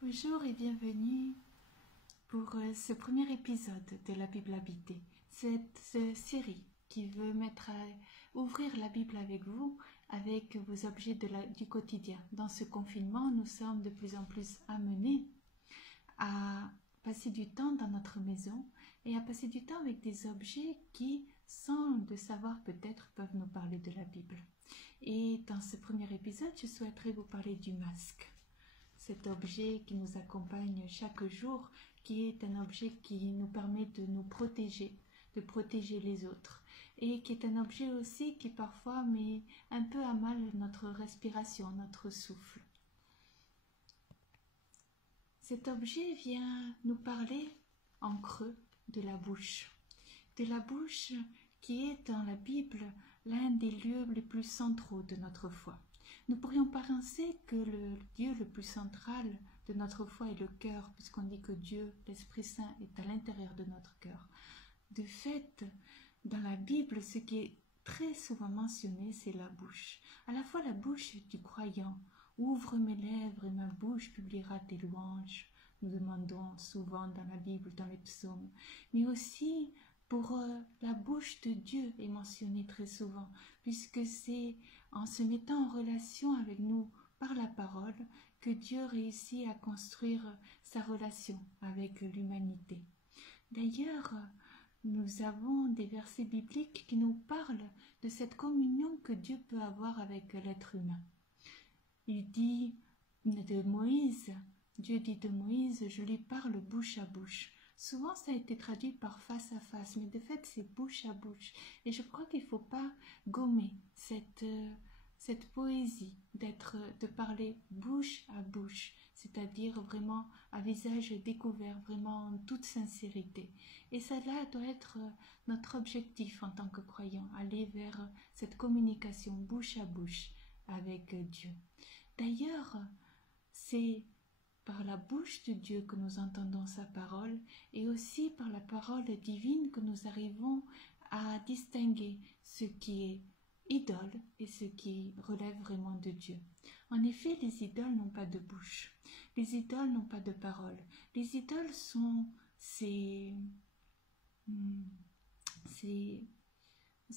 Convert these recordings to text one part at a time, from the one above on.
Bonjour et bienvenue pour ce premier épisode de la Bible habitée. Cette série qui veut ouvrir la Bible avec vous, avec vos objets du quotidien. Dans ce confinement, nous sommes de plus en plus amenés à passer du temps dans notre maison et à passer du temps avec des objets qui, sans le savoir peut-être, peuvent nous parler de la Bible. Et dans ce premier épisode, je souhaiterais vous parler du masque. Cet objet qui nous accompagne chaque jour, qui est un objet qui nous permet de nous protéger, de protéger les autres, et qui est un objet aussi qui parfois met un peu à mal notre respiration, notre souffle. Cet objet vient nous parler en creux de la bouche qui est dans la Bible l'un des lieux les plus centraux de notre foi. Nous pourrions penser que le Dieu le plus central de notre foi est le cœur, puisqu'on dit que Dieu, l'Esprit Saint, est à l'intérieur de notre cœur. De fait, dans la Bible, ce qui est très souvent mentionné, c'est la bouche. À la fois la bouche du croyant. « Ouvre mes lèvres et ma bouche publiera tes louanges », nous demandons souvent dans la Bible, dans les psaumes. Mais aussi pour la bouche de Dieu est mentionnée très souvent, puisque c'est en se mettant en relation avec nous par la parole que Dieu réussit à construire sa relation avec l'humanité. D'ailleurs, nous avons des versets bibliques qui nous parlent de cette communion que Dieu peut avoir avec l'être humain. Il dit de Moïse, Dieu dit de Moïse, je lui parle bouche à bouche. Souvent, ça a été traduit par face à face, mais de fait, c'est bouche à bouche. Et je crois qu'il ne faut pas gommer cette poésie de parler bouche à bouche, c'est-à-dire vraiment à visage découvert, vraiment en toute sincérité. Et cela doit être notre objectif en tant que croyant, aller vers cette communication bouche à bouche avec Dieu. D'ailleurs, c'est par la bouche de Dieu que nous entendons sa parole et aussi par la parole divine que nous arrivons à distinguer ce qui est idole et ce qui relève vraiment de Dieu. En effet, les idoles n'ont pas de bouche, les idoles n'ont pas de parole. Les idoles sont ces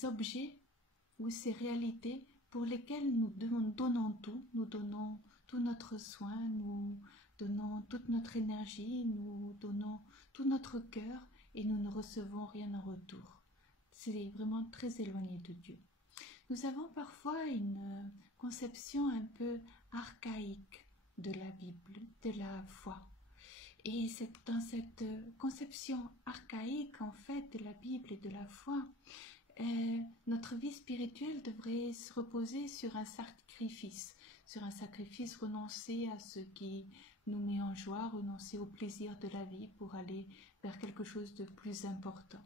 objets ou ces réalités pour lesquelles nous donnons tout, nous donnons tout notre soin, nous donnons toute notre énergie, nous donnons tout notre cœur et nous ne recevons rien en retour. C'est vraiment très éloigné de Dieu. Nous avons parfois une conception un peu archaïque de la Bible, de la foi. Et c'est dans cette conception archaïque en fait de la Bible et de la foi, notre vie spirituelle devrait se reposer sur un sacrifice, renoncer à ce qui nous met en joie, renoncer au plaisir de la vie pour aller vers quelque chose de plus important.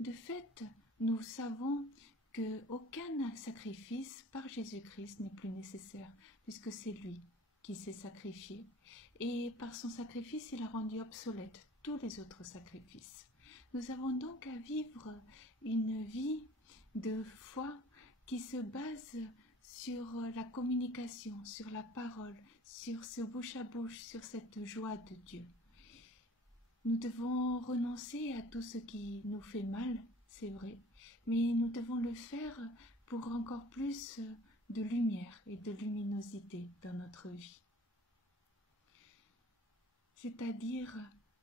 De fait, nous savons qu'aucun sacrifice par Jésus-Christ n'est plus nécessaire, puisque c'est lui qui s'est sacrifié. Et par son sacrifice, il a rendu obsolètes tous les autres sacrifices. Nous avons donc à vivre une vie de foi qui se base sur la communication, sur la parole, sur ce bouche à bouche, sur cette joie de Dieu. Nous devons renoncer à tout ce qui nous fait mal, c'est vrai, mais nous devons le faire pour encore plus de lumière et de luminosité dans notre vie. C'est-à-dire,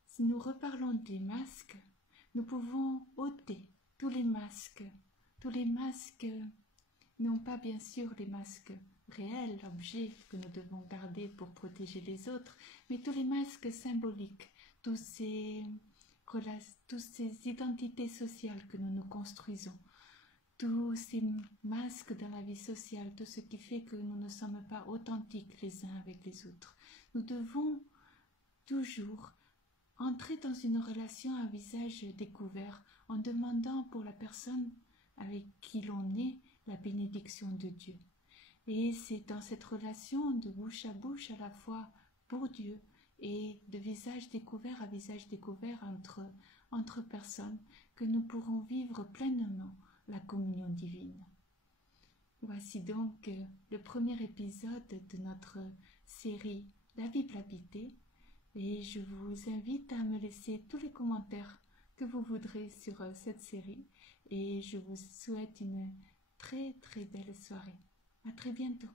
si nous reparlons des masques, nous pouvons ôter tous les masques non pas bien sûr les masques réels, objets que nous devons garder pour protéger les autres, mais tous les masques symboliques, tous ces identités sociales que nous nous construisons, tous ces masques dans la vie sociale, tout ce qui fait que nous ne sommes pas authentiques les uns avec les autres. Nous devons toujours entrer dans une relation à visage découvert en demandant pour la personne avec qui l'on est la bénédiction de Dieu. Et c'est dans cette relation de bouche à bouche à la fois pour Dieu et de visage découvert à visage découvert entre personnes que nous pourrons vivre pleinement la communion divine. Voici donc le premier épisode de notre série La Bible habitée. Et je vous invite à me laisser tous les commentaires que vous voudrez sur cette série. Et je vous souhaite une très très belle soirée. À très bientôt.